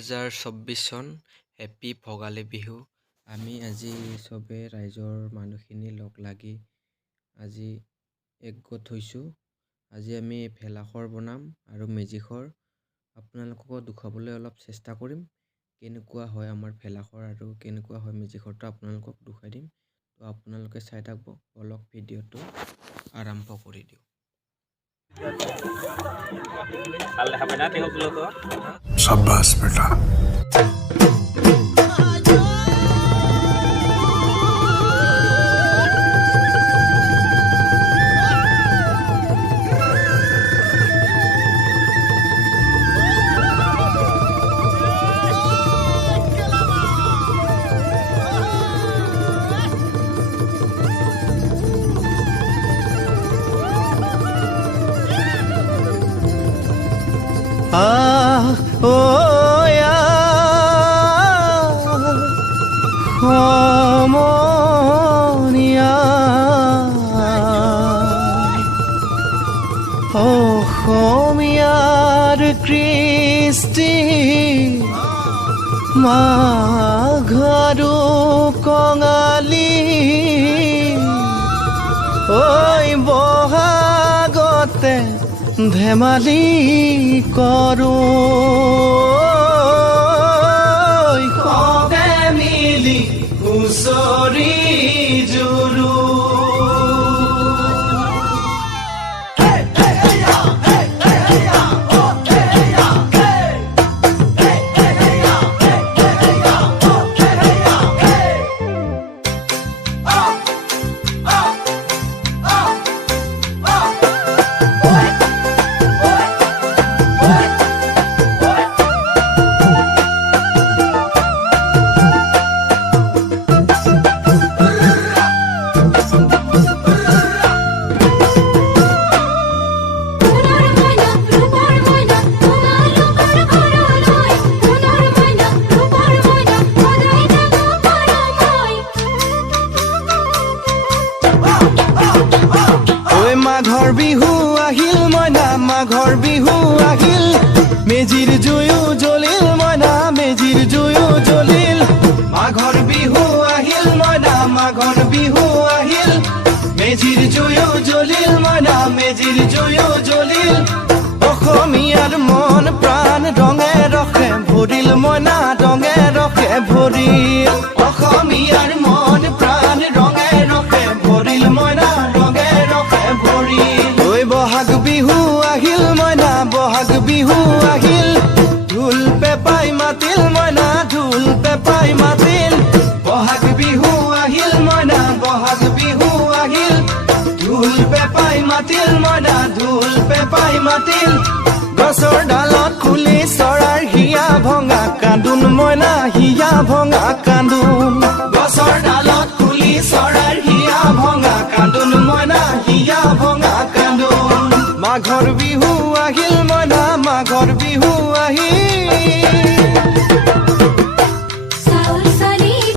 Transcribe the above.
2024 চন হেপী ভোগালী বিহু। আমি আজি চবে ৰাইজৰ মানুহখিনি লগ লাগি আজি একগোট হৈছোঁ। আজি আমি ভেলাঘৰ বনাম আৰু মেজিঘৰ আপোনালোকক দেখুৱাবলৈ অলপ চেষ্টা কৰিম। কেনেকুৱা হয় আমাৰ ভেলাঘৰ আৰু কেনেকুৱা হয় মেজিঘৰটো আপোনালোকক দেখুৱাই দিম। তো আপোনালোকে চাই থাকব। অলপ ভিডিঅ'টো আৰম্ভ কৰি দিওঁ। शाबाश बेटा। অসমীয়াৰ কৃষ্টি মাঘৰো কঙালী ঐ বহাগতে ধেমালি কৰোঁ সবে মিলি হুঁচৰি জুৰো। মাঘৰ বিহু আহিল মইনা মাঘৰ বিহু আহিল মেজিৰ জুয়ো জ্বলিল মইনা মেজিৰ জুয়ো জ্বলিল মাঘৰ বিহু আহিল মইনা মাঘৰ বিহু আহিল মেজিৰ জুয়ো জ্বলিল মইনা মেজিৰ জুয়ো জ্বলিল অসমীয়াৰ মন প্ৰাণ ৰঙে ৰখে ভৰিল মইনা ৰঙে ৰখে ভৰিল অসমীয়াৰ মন প্ৰাণ ৰঙে ৰখে ভৰিল মইনা ৰঙে ৰখে ভৰিল ঐ বহাগ বিহু আহিল মইনা বহাগ বিহু আহিল ঢোল পেপাই মাতিল মইনা ঢোল পেপাই মাতিল বহাগ বিহু আহিল মইনা বহাগ বিহু আহিল ঢোল পেপাই মাতিল মইনা ঢোল পেপাই মাতিল গছৰ ডালত খুলি চৰাৰ হিয়া ভঙা কান্দোন মইনা হিয়া ভঙা কান্দোন গছৰ ডালত খুলি চৰাৰ হিয়া ভঙা কান্দোন মইনা হিয়া ভঙা কান্দোন মাঘৰ